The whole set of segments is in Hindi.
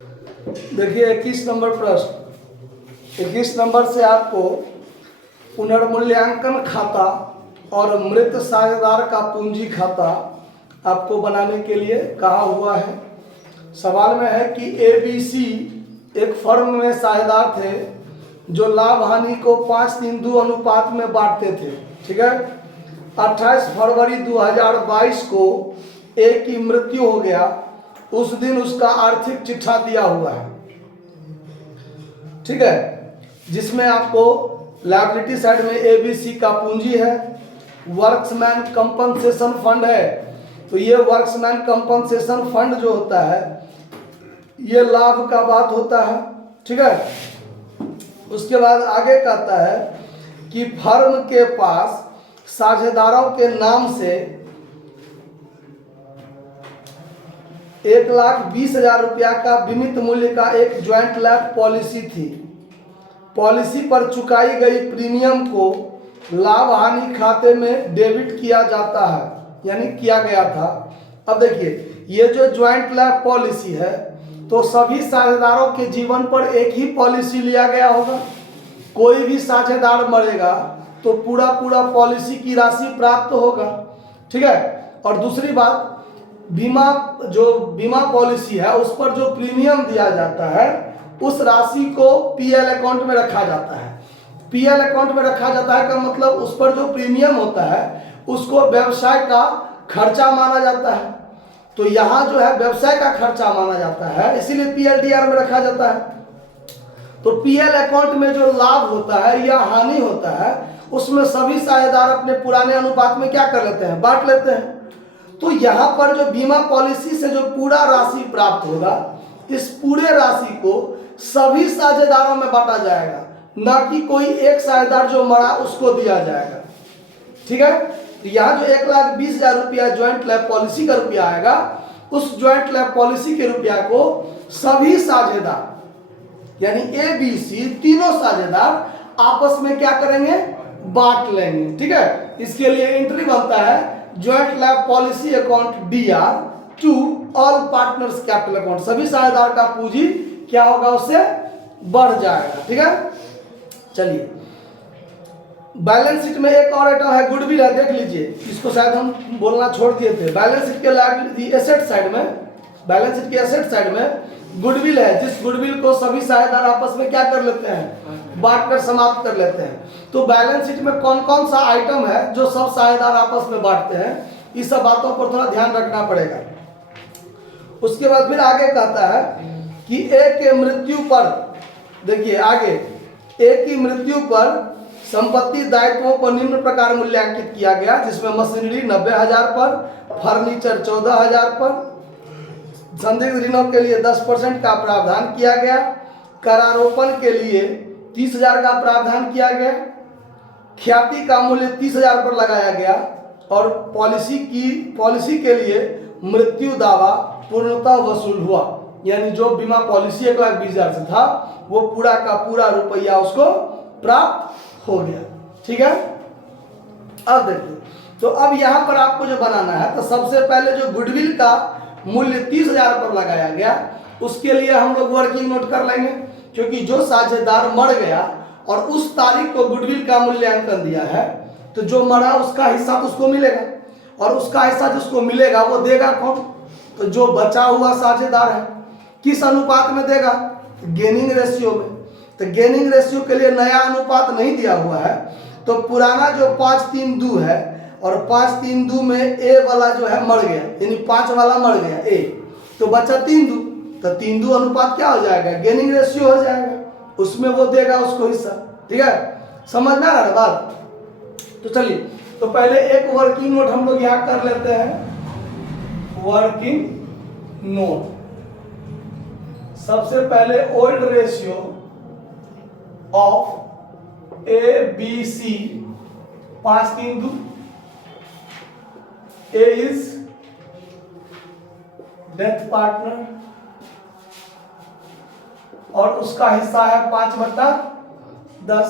देखिए 21 नंबर प्रश्न। 21 नंबर से आपको पुनर्मूल्यांकन खाता और मृत साझेदार का पूंजी खाता आपको बनाने के लिए कहा हुआ है। सवाल में है कि ABC एक फर्म में साझेदार थे जो लाभ हानि को 5:2 अनुपात में बांटते थे। ठीक है। 28 फरवरी 2022 को A की मृत्यु हो गया। उस दिन उसका आर्थिक चिट्ठा दिया हुआ है। ठीक है, जिसमें आपको लायबिलिटी साइड में ABC का पूंजी है, वर्क्समैन कंपनसेशन फंड है। तो ये वर्क्समैन कंपनसेशन फंड जो होता है ये लाभ का बात होता है। ठीक है। उसके बाद आगे कहता है कि फर्म के पास साझेदारों के नाम से 1,20,000 रुपया का बीमित मूल्य का एक ज्वाइंट लैब पॉलिसी थी। पॉलिसी पर चुकाई गई प्रीमियम को लाभ हानि खाते में डेबिट किया जाता है, यानी किया गया था। अब देखिए ये जो ज्वाइंट लैब पॉलिसी है तो सभी साझेदारों के जीवन पर एक ही पॉलिसी लिया गया होगा। कोई भी साझेदार मरेगा तो पूरा पॉलिसी की राशि प्राप्त होगा। ठीक है। और दूसरी बात, बीमा पॉलिसी है उस पर जो प्रीमियम दिया जाता है उस राशि को PL अकाउंट में रखा जाता है। PL अकाउंट में रखा जाता है का मतलब उस पर जो प्रीमियम होता है उसको व्यवसाय का खर्चा माना जाता है। तो यहाँ जो है व्यवसाय का खर्चा माना जाता है, इसीलिए PLDR में रखा जाता है। तो PL अकाउंट में जो लाभ होता है या हानि होता है उसमें सभी साझेदार अपने पुराने अनुपात में क्या कर लेते हैं, बांट लेते हैं। तो यहाँ पर जो बीमा पॉलिसी से जो पूरा राशि प्राप्त होगा इस पूरे राशि को सभी साझेदारों में बांटा जाएगा, ना कि कोई एक साझेदार जो मरा उसको दिया जाएगा। ठीक है। तो यहाँ जो 1,20,000 रुपया ज्वाइंट लैब पॉलिसी का रुपया आएगा उस ज्वाइंट लैब पॉलिसी के रुपया को सभी साझेदार यानी ABC तीनों साझेदार आपस में क्या करेंगे, बांट लेंगे। ठीक है। इसके लिए एंट्री बनता है joint life policy account DR to all partners capital account. सभी साझेदार का पूंजी क्या होगा, उससे बढ़ जाएगा। ठीक है। चलिए बैलेंस शीट में एक और आइटम है गुडविल है, देख लीजिए। इसको शायद हम बोलना छोड़ दिए थे। बैलेंस शीट के लायबिलिटी एसेट साइड में, बैलेंस शीट के एसेट साइड में गुडविल है, जिस गुडविल को सभी साझेदार आपस में क्या कर लेते हैं, बांटकर समाप्त कर लेते हैं। तो बैलेंस शीट में कौन कौन सा आइटम है जो सब साझेदार आपस में बांटते हैं, इस सब बातों पर थोड़ा ध्यान रखना पड़ेगा। उसके बाद फिर आगे कहता है कि A के मृत्यु पर, देखिए आगे, A की मृत्यु पर संपत्ति दायित्वों को निम्न प्रकार मूल्यांकित किया गया, जिसमें मशीनरी 90,000 पर, फर्नीचर 14,000 पर, संदिग्ध ऋणों के लिए 10% का प्रावधान किया गया, करारोपण के लिए 30,000 का प्रावधान किया गया, ख्याति का मूल्य 30,000 पर लगाया गया और पॉलिसी के लिए मृत्यु दावा पूर्णतः वसूल हुआ। यानी जो बीमा पॉलिसी 1,20,000 से था वो पूरा का पूरा रुपया उसको प्राप्त हो गया। ठीक है। अब देखिए, तो अब यहाँ पर आपको जो बनाना है तो सबसे पहले जो गुडविल का मूल्य 30,000 पर लगाया गया उसके लिए हम लोग वर्किंग नोट कर लेंगे, क्योंकि जो साझेदार मर गया और उस तारीख को गुडविल का मूल्यांकन दिया है तो जो मरा उसका हिस्सा तो उसको मिलेगा, और उसका हिस्सा जिसको मिलेगा वो देगा कौन, तो जो बचा हुआ साझेदार है। किस अनुपात में देगा, गेनिंग रेशियो में। तो गेनिंग रेशियो के लिए नया अनुपात नहीं दिया हुआ है, तो पुराना जो 5:3:2 है और 5:3:2 में A वाला जो है मर गया, यानी 5 वाला मर गया A, तो बचा 3:2, तो 3:2 अनुपात क्या हो जाएगा, गेनिंग रेशियो हो जाएगा, उसमें वो देगा उसको हिस्सा। ठीक है, समझ में आ रहा है बात। तो चलिए, तो पहले एक वर्किंग नोट हम लोग यहाँ कर लेते हैं। वर्किंग नोट, सबसे पहले old ratio of ABC 5:3:2। A is death partner और उसका हिस्सा है 5/10,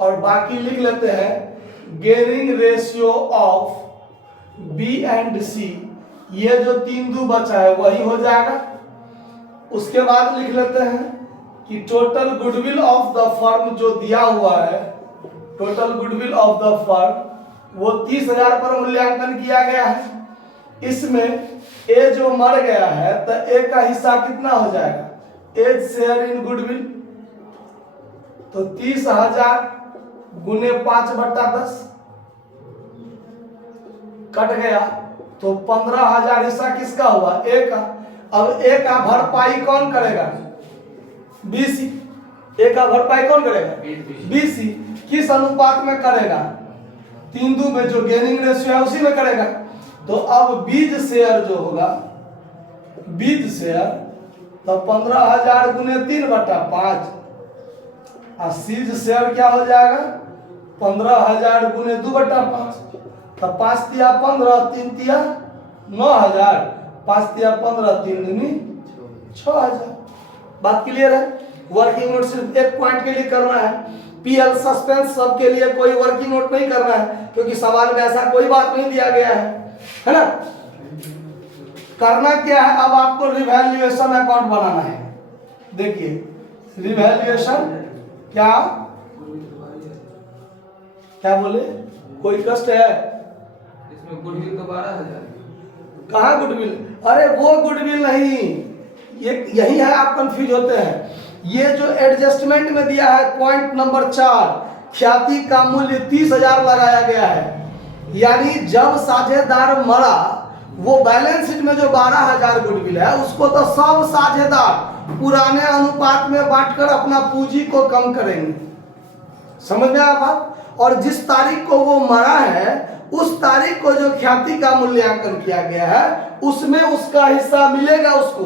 और बाकी लिख लेते हैं gaining ratio of B and C। ये जो 3:2 बचा है वही हो जाएगा। उसके बाद लिख लेते हैं कि total goodwill of the firm जो दिया हुआ है, total goodwill of the firm वो 30,000 पर मूल्यांकन किया गया है। इसमें ए जो मर गया है तो ए का हिस्सा कितना हो जाएगा, एज शेयर इन गुडविल, तो 30,000 गुने 5/10 कट गया तो 15,000 हिस्सा किसका हुआ, ए का। अब ए का भरपाई कौन करेगा, बीसी। ए का भरपाई कौन करेगा, बीसी। किस अनुपात में करेगा, 3:2 में जो गेनिंग रेशियो है उसी में करेगा। तो अब बीज शेयर जो होगा, बीज शेयर तो 15,000 गुने 3/5 और सीज शेयर क्या हो जाएगा, 15,000 गुने 2/5। तो 5 तिया 15, 3 तिया 9,000, 5 तिया 15, 3 दूनी 6,000। बात क्लियर है। वर्किंग नोट सिर्फ एक पॉइंट के लिए करना है, पीएल सस्पेंस सब के लिए कोई वर्किंग नोट नहीं करना है, क्योंकि सवाल में ऐसा कोई बात नहीं दिया गया है ना। करना क्या है, अब आपको रिवैल्यूएशन अकाउंट बनाना है। देखिए रिवैल्यूएशन क्या क्या बोले, कोई कष्ट है इसमें? गुडविल तो 12,000। कहाँ गुडविल, अरे वो गुडविल नहीं, ये यही है, आप कंफ्यूज होते हैं। ये जो एडजस्टमेंट में दिया है पॉइंट नंबर 4, ख्याति का मूल्य 30,000 लगाया गया है, यानी जब साझेदार मरा वो बैलेंस शीट में जो 12,000 गुडविल है उसको तो सब साझेदार पुराने अनुपात में बांटकर अपना पूंजी को कम करेंगे। समझ में आया बात। और जिस तारीख को वो मरा है उस तारीख को जो ख्याति का मूल्यांकन किया गया है उसमें उसका हिस्सा मिलेगा उसको,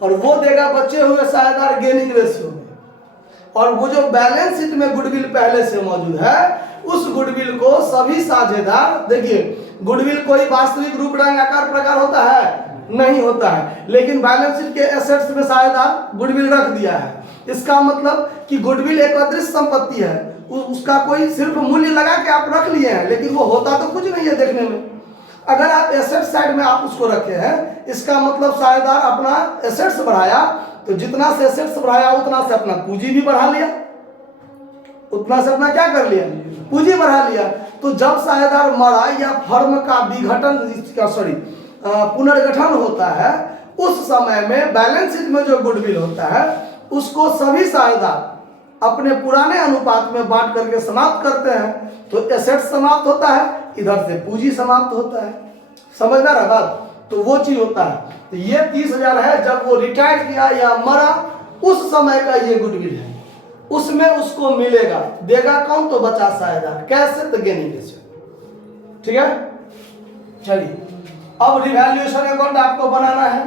और वो देगा बचे हुए साझेदार गेनिंग रेशियो में। और वो जो बैलेंस शीट में गुडविल पहले से मौजूद है उस गुडविल को सभी साझेदार, देखिए गुडविल कोई वास्तविक रूप रंग आकार प्रकार होता है नहीं होता है, लेकिन बैलेंस शीट के एसेट्स में साझेदार गुडविल रख दिया है। इसका मतलब कि गुडविल एक अदृश्य संपत्ति है, उसका कोई सिर्फ मूल्य लगा के आप रख लिए हैं, लेकिन वो होता तो कुछ नहीं है देखने में। अगर आप एसेट साइड में आप उसको रखे हैं, इसका मतलब साझेदार अपना एसेट्स बढ़ाया, तो जितना से एसेट्स बढ़ाया उतना से अपना पूंजी भी बढ़ा लिया, उतना से अपना क्या कर लिया, पूंजी बढ़ा लिया। तो जब साझेदार मरा या फर्म का विघटन पुनर्गठन होता है उस समय में बैलेंस शीट में जो गुडविल होता है उसको सभी साझेदार अपने पुराने अनुपात में बांट करके समाप्त करते हैं। तो एसेट समाप्त होता है, इधर से पूंजी समाप्त होता है। समझना रहा बात। तो वो चीज होता है। तो ये 30,000 है, जब वो रिटायर किया या मरा उस समय का ये गुडविल है, उसमें उसको मिलेगा। देगा कौन, तो बचा साझेदार। कैसे, तो गेनिंग रेशियो। ठीक है, चलिए अब रिवैल्यूएशन अकाउंट आपको बनाना है।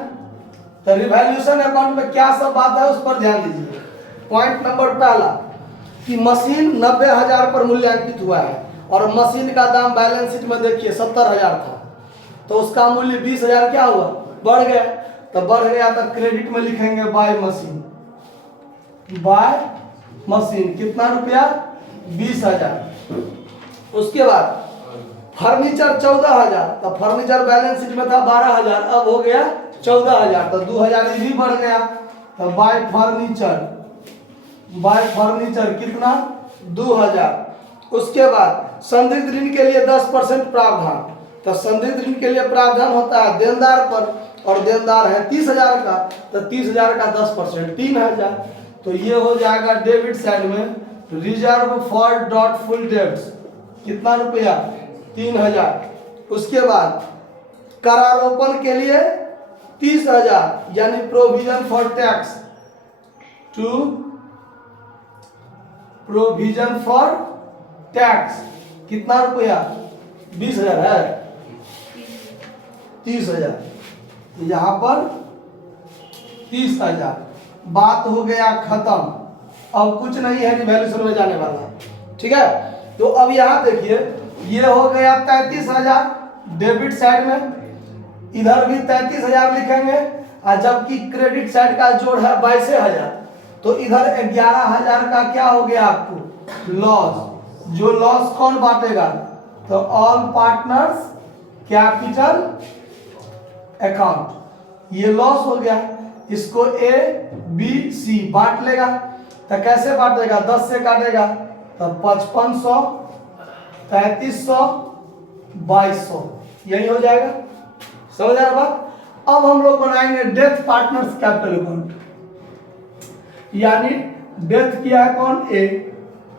तो रिवैल्यूएशन अकाउंट में क्या सब बात है उस पर ध्यान दीजिए। पॉइंट नंबर पहला कि मशीन 90,000 पर मूल्यांकित हुआ है और मशीन का दाम बैलेंस शीट में देखिए 70,000 था, तो उसका मूल्य 20,000 क्या हुआ, बढ़ गया। तो बढ़ गया तो क्रेडिट में लिखेंगे बाय मशीन। बाय मशीन कितना रुपया, 20,000। उसके बाद फर्नीचर 14,000, तो फर्नीचर बैलेंस शीट में था 12,000, अब हो गया 14,000, तो 2,000 भी बढ़ गया। तो बाय फर्नीचर कितना, 2,000। उसके बाद संदिग्ध ऋण के लिए 10% प्रावधान। तो संदिग्ध ऋण के लिए प्रावधान होता है देनदार पर, और देनदार है 30,000 का, तो 30,000 का 10% 3,000। तो ये हो जाएगा डेबिट साइड में रिजर्व फॉर डॉटफुल डेब्ट्स कितना रुपया, 3,000। उसके बाद करारोपण के लिए 30,000 यानी provision for tax to provision for tax कितना रुपया, 20,000 है, 30,000। यहाँ पर 30,000। बात हो गया खत्म, अब कुछ नहीं है रिवैल्यूएशन में जाने वाला। ठीक है, तो अब यहाँ देखिए ये हो गया 33,000 डेबिट साइड में, इधर भी 33,000 लिखेंगे, और जबकि क्रेडिट साइड का जोड़ है 22,000, तो इधर 11,000 का क्या हो गया आपको, लॉस। जो लॉस कौन बांटेगा, तो ऑल पार्टनर्स कैपिटल अकाउंट, ये लॉस हो गया। इसको ए बी सी बांट लेगा। तो कैसे बांटेगा? 10 से काटेगा तो 5500, 3300, 2200 यही हो जाएगा। समझ आया बात? अब हम लोग बनाएंगे डेथ पार्टनर्स कैपिटल अकाउंट, यानी डेथ किया है कौन? ए।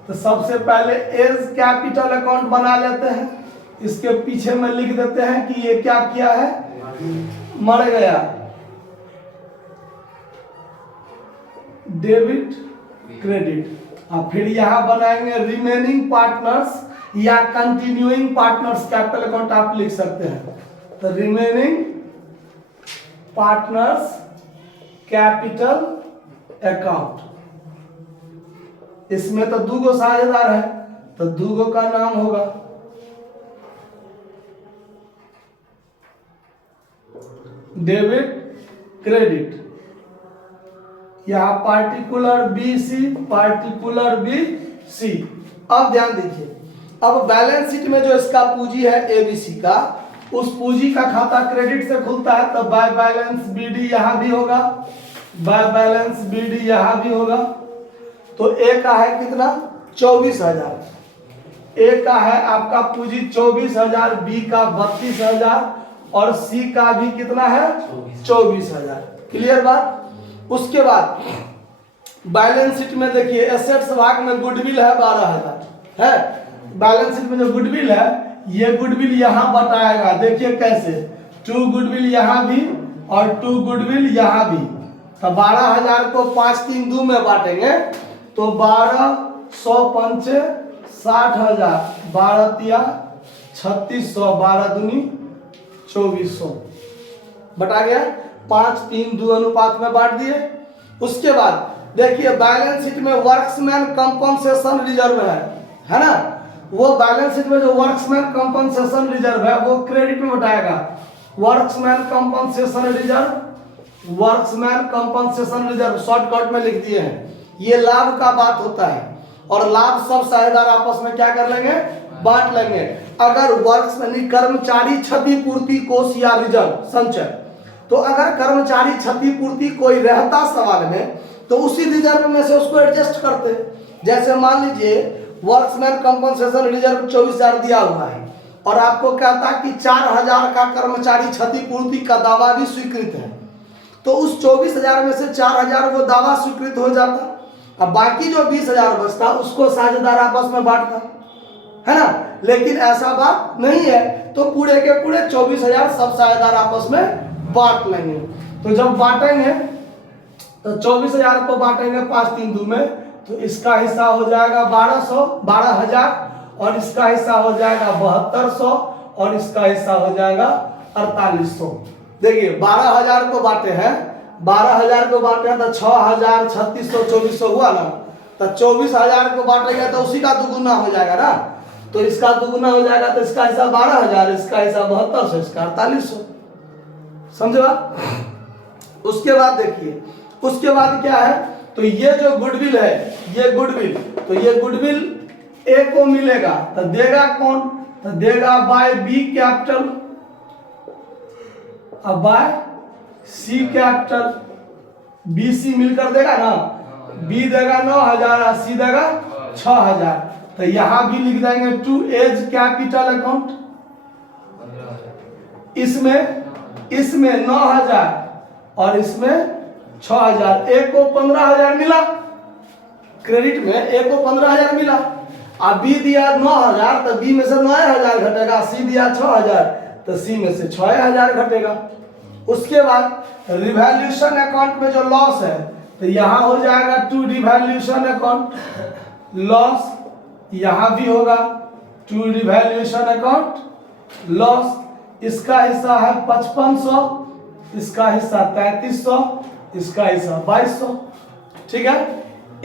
तो सबसे पहले एज कैपिटल अकाउंट बना लेते हैं। इसके पीछे में लिख देते हैं कि ये क्या किया है? मर गया। Debit credit. और फिर यहां बनाएंगे रिमेनिंग पार्टनर्स या कंटिन्यूइंग पार्टनर्स कैपिटल अकाउंट आप लिख सकते हैं। तो रिमेनिंग पार्टनर्स कैपिटल अकाउंट, इसमें तो दूगो साझेदार है तो दूगो का नाम होगा डेबिट क्रेडिट। यहां particular B C, particular B C. अब ध्यान दीजिए, अब बैलेंस शीट में जो इसका पूंजी है एबीसी का, उस पूंजी का खाता क्रेडिट से खुलता है तो बाय बैलेंस बीडी यहां भी होगा, बाय बैलेंस बीडी यहां भी होगा। तो ए का है कितना? 24,000। ए का है आपका पूंजी 24,000, बी का 32,000 और सी का भी कितना है? 24,000। क्लियर बात? उसके बाद बैलेंस शीट में देखिए एसेट्स भाग में गुडविल है 12,000 है। बैलेंस शीट में जो गुडविल है ये गुडविल यहां बताएगा। देखिए कैसे, 2 गुडविल यहां भी और 2 गुडविल यहां भी। तो 12,000 को 5 3 2 में बांटेंगे तो 12 100 5 60,000, 12 तिया 3600, 12 दूनी 2400 बटा गया। 5 3 2 अनुपात में बांट दिए। उसके बाद देखिए बैलेंस शीट में वर्क्समैन कंपनसेशन रिजर्व है ना। वो बैलेंस शीट में जो वर्क्समैन कंपनसेशन रिजर्व है वो क्रेडिट में बताएगा। Workmen compensation reserve, workmen compensation reserve shortcut में लिख दिए हैं। ये लाभ का बात होता है और लाभ सब साझेदार आपस में क्या कर लेंगे? बांट लेंगे। अगर वर्क्समैन कर्मचारी क्षतिपूर्ति कोष या रिजर्व संचय, तो अगर कर्मचारी क्षतिपूर्ति कोई रहता सवाल में तो उसी रिजर्व में से उसको एडजस्ट करते। जैसे मान लीजिए वर्क्समैन कंपनसेशन रिजर्व 24,000 दिया हुआ है और आपको कहता कि 4,000 का कर्मचारी क्षतिपूर्ति का दावा भी स्वीकृत है, तो उस 24,000 में से 4,000 वो दावा स्वीकृत हो जाता। अब बाकी जो 20,000 बचता उसको साझेदार आपस में बांटता, है ना। लेकिन ऐसा बात नहीं है, तो पूरे के पूरे 24,000 सब साझेदार आपस में बांट लेंगे। तो जब बांटेंगे तो 24,000 को बांटेंगे 5 3 2 में, तो इसका हिस्सा हो जाएगा 12,000 और इसका हिस्सा हो जाएगा 7200 और इसका हिस्सा हो जाएगा 4800। देखिए 12,000 को बांटे हैं, 12,000 को बांटे हैं तो 6,000 3600 2400 हुआ ना। तो 24,000 को बांटेगा तो उसी का दुगुना हो जाएगा ना। तो इसका दुगुना हो जाएगा तो इसका हिस्सा 12,000, इसका हिस्सा 7200, इसका 4800। समझे बात? उसके बाद देखिए, उसके बाद क्या है, तो ये जो गुडविल है, ये गुडविल, तो ये गुडविल ए को मिलेगा तो देगा कौन? तो देगा बाय बी कैपिटल, अब बाय सी कैपिटल। बी सी मिलकर देगा ना, बी देगा 9,000 और सी देगा 6,000। तो यहां भी लिख देंगे टू एज कैपिटल अकाउंट। इसमें 9,000 और इसमें 6,000। ए को 15,000 मिला क्रेडिट में, ए को 15,000 मिला। अब बी दिया 9,000 तो बी में से 9,000 घटेगा, सी दिया 6,000 तो सी में से 6,000 घटेगा। उसके बाद रिवैल्यूएशन अकाउंट में जो लॉस है तो यहां हो जाएगा टू रिवैल्यूएशन अकाउंट, लॉस यहां भी होगा टू रिवैल्यूएशन अकाउंट लॉस। इसका हिस्सा है 5500, इसका हिस्सा 3300, इसका हिस्सा 2200। ठीक है।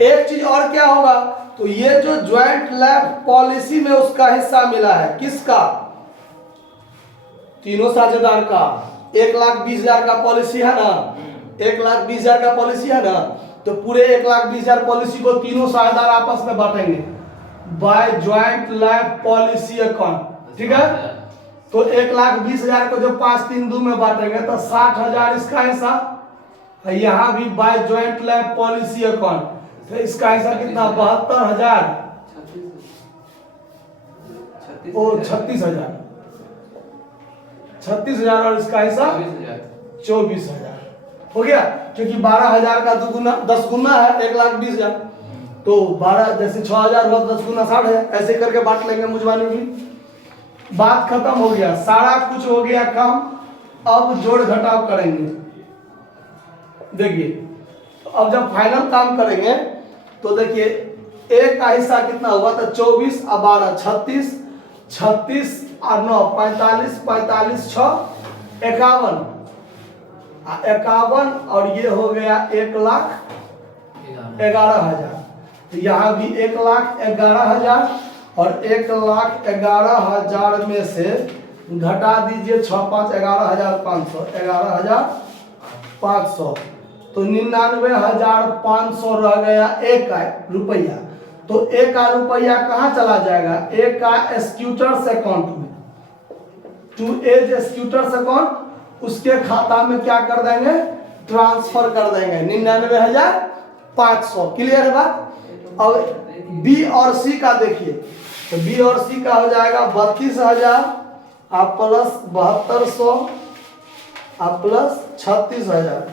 एक चीज और क्या होगा, तो ये जो ज्वाइंट लैब पॉलिसी में उसका हिस्सा मिला है, किसका? तीनों साझेदार का। 1,20,000 का पॉलिसी है ना, 1,20,000 का पॉलिसी है ना, तो पूरे 1,20,000 पॉलिसी को तीनों साझेदार आपस में बांटेंगे by joint life policy account. ठीक है। तो 1,20,000 को जो 5 3 2 में बांटेंगे तो 60,000 इसका हिस्सा, यहाँ भी by joint life policy account, तो इसका हिस्सा कितना 72,000 ओ 36,000 36,000 और इसका हिस्सा 24,000 हो गया, क्योंकि 12,000 का 2 गुना 10 गुना है 1,20,000, तो 12 जैसे 6,000 हुआ 10 गुना 60,000, ऐसे करके बांट लेंगे मुझवानी भी। बात खत्म हो गया, सारा कुछ हो गया काम। अब जोड़ घटाव करेंगे। देखिए तो अब जब फाइनल काम करेंगे तो देखिए एक का हिस्सा कितना हुआ था 24 और 12 36, 36 और 9 45, 45 6 51, 51 और ये हो गया 1,11,000। तो यहाँ भी 1,11,000 और 1,11,000 में से घटा दीजिए 6 5 11,500 11,500, तो 99,500 रह गया एक का रुपया। तो एक का रुपया कहाँ चला जाएगा, एक का एक्सक्यूटर्स अकाउंट में, टू एज एक्सक्यूटर्स अकाउंट, उसके खाता में क्या कर देंगे ट्रांसफर कर देंगे 99,500। क्लियर है बात। अब बी और सी का देखिए, तो बी और सी का हो जाएगा 32,000 आप प्लस 7200 आप प्लस 36,000,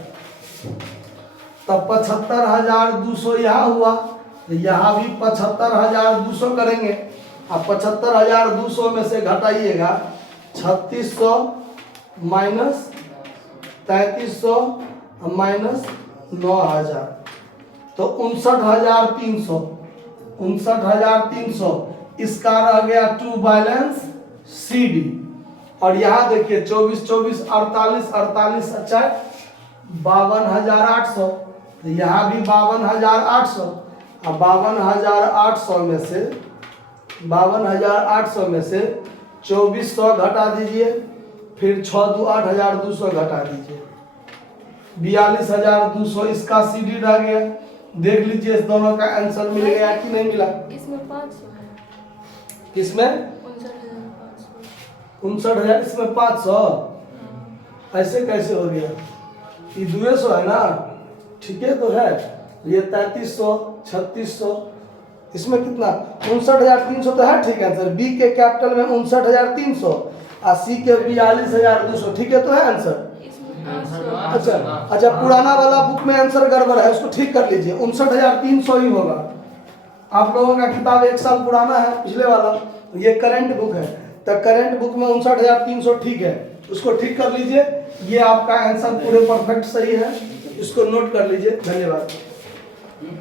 तब 75,200 यहाँ हुआ, तो यहाँ भी 75,200 करेंगे। अब 75,200 में से घटाइएगा 3600 माइनस 3300 माइनस 9,000, तो 59,300 59,300 इसका रह गया टू बैलेंस CD। और यहाँ देखिए 24 24 48 48 अच्छा 52,800, तो यहाँ भी 52,800। अब 52,800 में से 2400 घटा दीजिए, फिर 6 2 8,200 घटा दीजिए, 42,200 इसका CD रह गया। देख लीजिए इस दोनों का आंसर मिल गया कि नहीं मिला। इसमें 500 है, किसमें 59,500, 59,000 इसमें 500, ऐसे कैसे हो गया, ये 200 है ना, ठीक है तो है, ये 3300 3600, इसमें कितना 59,300 तो है ठीक आंसर। बी के कैपिटल में 59,300 और सी के 42,200, ठीक है तो है आंसर। इसमें 500 अच्छा पुराना वाला बुक में आंसर गड़बड़ है, उसको ठीक कर लीजिए, 59,300 ही होगा। आप लोगों का किताब 1 साल पुराना है पिछले वाला, ये करंट बुक है, तो करंट बुक में 59,300 ठीक है, उसको ठीक कर लीजिए। ये आपका आंसर पूरे परफेक्ट सही है, इसको नोट कर लीजिए। धन्यवाद।